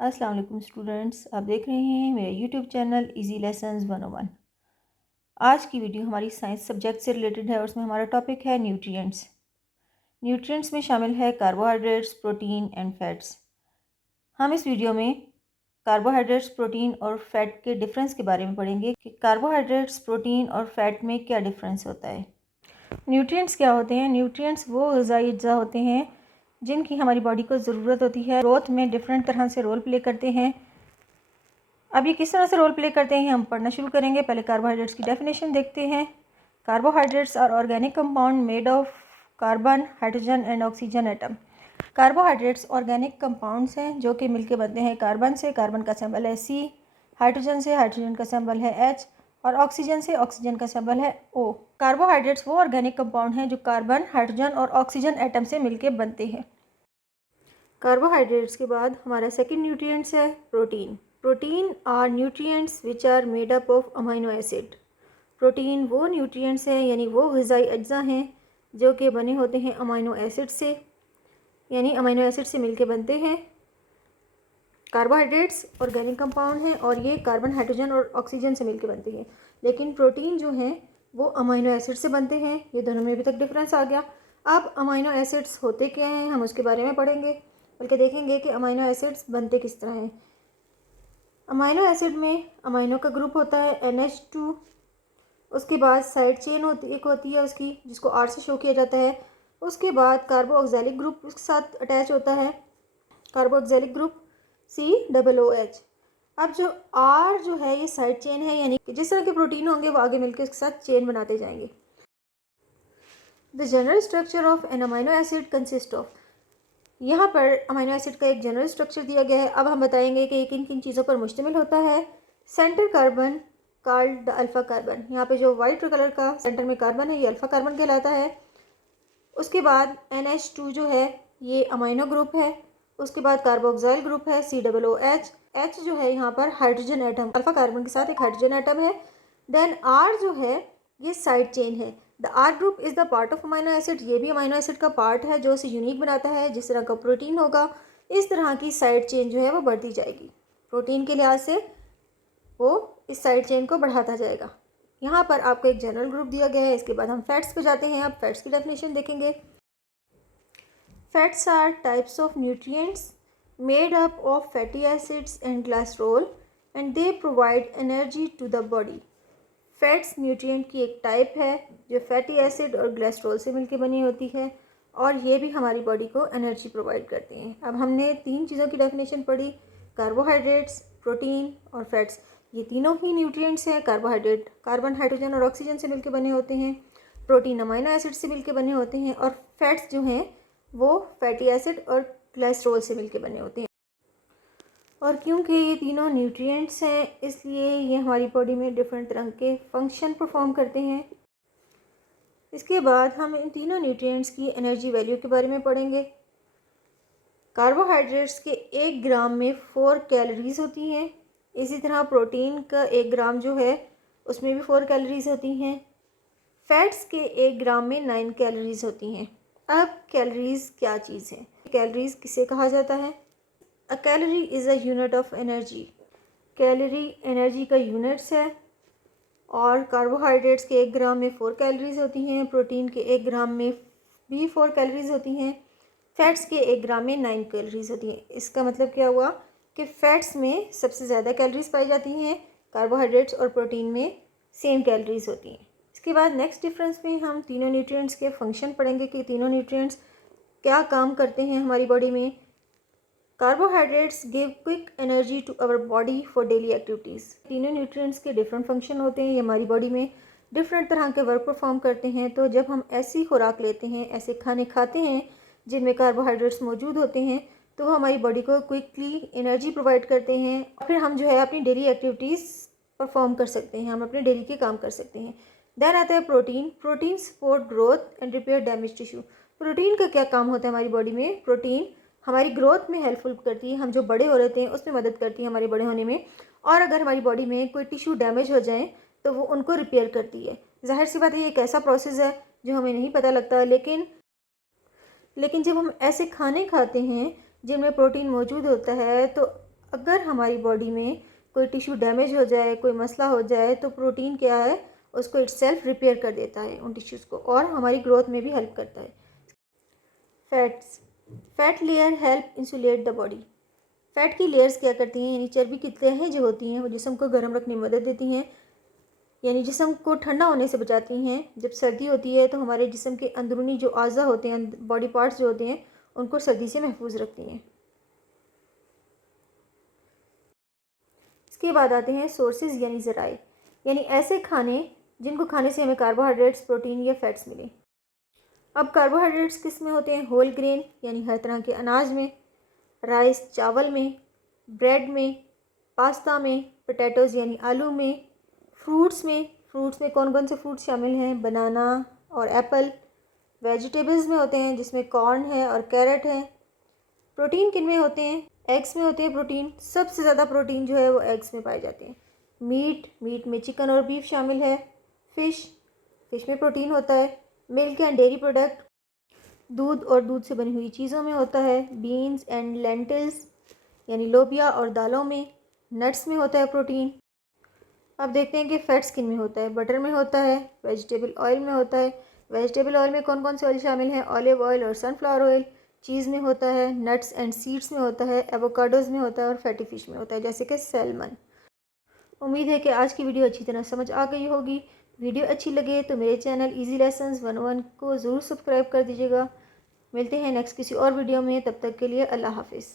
अस्सलाम वालेकुम स्टूडेंट्स, आप देख रहे हैं मेरा यूट्यूब चैनल इजी लेसन्स 101। आज की वीडियो हमारी साइंस सब्जेक्ट से रिलेटेड है और उसमें हमारा टॉपिक है न्यूट्रिएंट्स। न्यूट्रिएंट्स में शामिल है कार्बोहाइड्रेट्स, प्रोटीन एंड फैट्स। हम इस वीडियो में कार्बोहाइड्रेट्स, प्रोटीन और फैट के डिफरेंस के बारे में पढ़ेंगे कि कार्बोहाइड्रेट्स, प्रोटीन और फैट में क्या डिफरेंस होता है। न्यूट्रिएंट्स क्या होते हैं? न्यूट्रिएंट्स वो ग़िज़ाई अज्जा होते हैं जिनकी हमारी बॉडी को ज़रूरत होती है। ग्रोथ में डिफरेंट तरह से रोल प्ले करते हैं। अब ये किस तरह से रोल प्ले करते हैं हम पढ़ना शुरू करेंगे। पहले कार्बोहाइड्रेट्स की डेफिनेशन देखते हैं। Carbohydrates are organic compound made of carbon, hydrogen and oxygen atom. Carbohydrates organic compounds हैं जो कि मिलके बनते हैं कार्बन से। कार्बन का सिंबल है C, हाइड्रोजन से, हाइड्रोजन का सिंबल है H और ऑक्सीजन से, ऑक्सीजन का सिंबल है O। कार्बोहाइड्रेट्स वो ऑर्गेनिक कंपाउंड हैं जो कार्बन, हाइड्रोजन और ऑक्सीजन एटम से मिलके बनते हैं। कार्बोहाइड्रेट्स के बाद हमारा सेकंड न्यूट्रिएंट्स है protein. Protein are nutrients which are made up of amino acid. Protein वो न्यूट्रिएंट्स हैं यानी वो ग़िज़ाई अज्जा हैं जो कि बने होते हैं अमीनो एसिड से, यानी अमीनो एसिड से मिलके बनते हैं। कार्बोहाइड्रेट्स ऑर्गेनिक कंपाउंड हैं और ये कार्बन, हाइड्रोजन और ऑक्सीजन से मिलके बनते हैं, लेकिन प्रोटीन जो हैं वो अमीनो एसिड से बनते हैं। ये दोनों में अभी तक डिफरेंस आ गया। अब अमीनो एसिड्स होते क्या हैं हम उसके बारे में पढ़ेंगे, बल्कि देखेंगे कि अमीनो एसिड्स बनते किस तरह हैं। अमीनो एसिड में अमीनो का ग्रुप होता है NH2। उसके बाद साइड चेन एक होती है उसकी, जिसको R से शो किया जाता है। उसके बाद कार्बोक्सिलिक ग्रुप उसके साथ अटैच होता है, कार्बोक्सिलिक ग्रुप COOH। अब जो R जो है ये साइड चेन है, यानी कि जिस तरह के प्रोटीन होंगे वो आगे मिलकर उसके साथ चेन बनाते जाएंगे। The general structure of an amino acid consist of, यहाँ पर अमीनो एसिड का एक जनरल स्ट्रक्चर दिया गया है। अब हम बताएंगे कि किन किन चीज़ों पर मुश्तमिल होता है। Centre carbon called the alpha carbon, यहाँ पे जो वाइट कलर का सेंटर में कार्बन है ये अल्फ़ा कार्बन कहलाता है। उसके बाद NH2 जो है ये अमीनो ग्रुप है। उसके बाद कार्बोक्सिल ग्रुप है COOH। H जो है यहाँ पर हाइड्रोजन एटम, अल्फ़ा कार्बन के साथ एक हाइड्रोजन एटम है। देन R जो है ये साइड चेन है। The R group is the part of amino acid, ये भी अमीनो एसिड का पार्ट है जो उसे यूनिक बनाता है। जिस तरह का प्रोटीन होगा इस तरह की साइड चेन जो है वो बढ़ती जाएगी। प्रोटीन के लिहाज से वो इस साइड चेन को बढ़ाता जाएगा। यहाँ पर आपको एक जनरल ग्रुप दिया गया है। इसके बाद हम फैट्स पे जाते हैं। अब फैट्स की डेफिनेशन देखेंगे। Fats are types of nutrients made up of fatty acids and glycerol and they provide energy to the body. Fats nutrient की एक टाइप है जो फैटी एसिड और ग्लिसरॉल से मिलकर बनी होती है और ये भी हमारी बॉडी को एनर्जी प्रोवाइड करते हैं। अब हमने तीन चीज़ों की डेफिनेशन पढ़ी, कार्बोहाइड्रेट्स, प्रोटीन और फैट्स। ये तीनों ही न्यूट्रिएंट्स हैं। कार्बोहाइड्रेट कार्बन, हाइड्रोजन और ऑक्सीजन से मिलकर बने होते हैं। प्रोटीन अमीनो एसिड से मिलकर बने होते हैं और फैट्स जो हैं वो फैटी एसिड और ग्लिसरॉल से मिलकर बने होते हैं। और क्योंकि ये तीनों न्यूट्रिएंट्स हैं इसलिए ये हमारी बॉडी में डिफरेंट तरह के फंक्शन परफॉर्म करते हैं। इसके बाद हम इन तीनों न्यूट्रिएंट्स की एनर्जी वैल्यू के बारे में पढ़ेंगे। कार्बोहाइड्रेट्स के 1 ग्राम में 4 कैलोरीज होती हैं। इसी तरह प्रोटीन का 1 ग्राम जो है उसमें भी 4 कैलोरीज होती हैं। फैट्स के 1 ग्राम में 9 कैलोरीज होती हैं। अब कैलोरीज क्या चीज़ है? कैलोरीज किसे कहा जाता है? A calorie is a unit of energy. Calorie energy का यूनिट्स है। और कार्बोहाइड्रेट्स के 1 ग्राम में 4 कैलोरीज होती हैं। प्रोटीन के 1 ग्राम में भी 4 कैलोरीज होती हैं। फैट्स के 1 ग्राम में 9 कैलोरीज होती हैं। इसका मतलब क्या हुआ कि फैट्स में सबसे ज़्यादा कैलोरीज पाई जाती हैं, कार्बोहाइड्रेट्स और प्रोटीन में सेम कैलोरीज होती हैं। इसके बाद नेक्स्ट डिफरेंस में हम तीनों न्यूट्रिएंट्स के फंक्शन पढ़ेंगे कि तीनों न्यूट्रिएंट्स क्या काम करते हैं हमारी बॉडी में। Carbohydrates give quick energy to our body for daily activities. तीनों न्यूट्रिएंट्स के डिफरेंट फंक्शन होते हैं। ये हमारी बॉडी में डिफरेंट तरह के वर्क परफॉर्म करते हैं। तो जब हम ऐसी खुराक लेते हैं, ऐसे खाने खाते हैं जिनमें कार्बोहाइड्रेट्स मौजूद होते हैं, तो वो हमारी बॉडी को क्विकली एनर्जी प्रोवाइड करते हैं। फिर हम जो है अपनी डेली एक्टिविटीज़ परफॉर्म कर सकते हैं, हम अपने डेली के काम कर सकते हैं। देन आता है protein. Protein support growth and repair damage tissue. Protein का क्या काम होता है हमारी बॉडी में? प्रोटीन हमारी ग्रोथ में हेल्पफुल करती है। हम जो बड़े हो रहे हैं उसमें मदद करती है हमारे बड़े होने में। और अगर हमारी बॉडी में कोई टिश्यू डैमेज हो जाए तो वो उनको रिपेयर करती है। जाहिर सी बात है ये एक ऐसा प्रोसेस है जो हमें नहीं पता लगता, लेकिन जब हम ऐसे खाने खाते हैं जिनमें प्रोटीन मौजूद होता है तो अगर हमारी बॉडी में कोई टिश्यू डैमेज हो जाए, कोई मसला हो जाए, तो प्रोटीन क्या है, उसको इटसेल्फ रिपेयर कर देता है उन टिश्यूज़ को, और हमारी ग्रोथ में भी हेल्प करता है। Fats, fat layer help insulate the body. Fat की लेयर्स क्या करती हैं, यानी चर्बी की तहें जो होती हैं वो जिस्म को गर्म रखने में मदद देती हैं, यानी जिस्म को ठंडा होने से बचाती हैं। जब सर्दी होती है तो हमारे जिस्म के अंदरूनी जो अज़ा होते हैं, बॉडी पार्ट्स जो होते हैं, उनको सर्दी से महफूज रखती हैं। इसके बाद आते हैं सोर्सेज यानी ज़राए, यानी ऐसे खाने जिनको खाने से हमें कार्बोहाइड्रेट्स, प्रोटीन या फैट्स मिले। अब कार्बोहाइड्रेट्स किस में होते हैं, होल ग्रेन यानी हर तरह के अनाज में, राइस चावल में, ब्रेड में, पास्ता में, पोटैटोज़ यानी आलू में, फ्रूट्स में कौन कौन से फ्रूट्स शामिल हैं, बनाना और एप्पल। वेजिटेबल्स में होते हैं जिसमें कॉर्न है और कैरेट है। प्रोटीन किन में होते हैं, एग्स में होते हैं प्रोटीन, सबसे ज़्यादा प्रोटीन जो है वो एग्स में पाए जाते हैं। मीट में चिकन और बीफ शामिल है। फिश में प्रोटीन होता है। मिल्क एंड डेयरी प्रोडक्ट, दूध और दूध से बनी हुई चीज़ों में होता है। बीन्स एंड लेंटिल्स यानी लोबिया और दालों में। नट्स में होता है प्रोटीन। अब देखते हैं कि फ़ैट्स किन में होता है। बटर में होता है, वेजिटेबल ऑयल में होता है। वेजिटेबल ऑयल में कौन कौन से ऑयल शामिल हैं, ऑलिव ऑयल और सनफ्लावर ऑयल। चीज़ में होता है, नट्स एंड सीड्स में होता है, एवोकाडोज़ में होता है और फैटी फ़िश में होता है जैसे कि सैल्मन। उम्मीद है कि आज की वीडियो अच्छी तरह समझ आ गई होगी। वीडियो अच्छी लगे तो मेरे चैनल इजी लेसन्स 101 को ज़रूर सब्सक्राइब कर दीजिएगा। मिलते हैं नेक्स्ट किसी और वीडियो में, तब तक के लिए अल्लाह हाफिज़।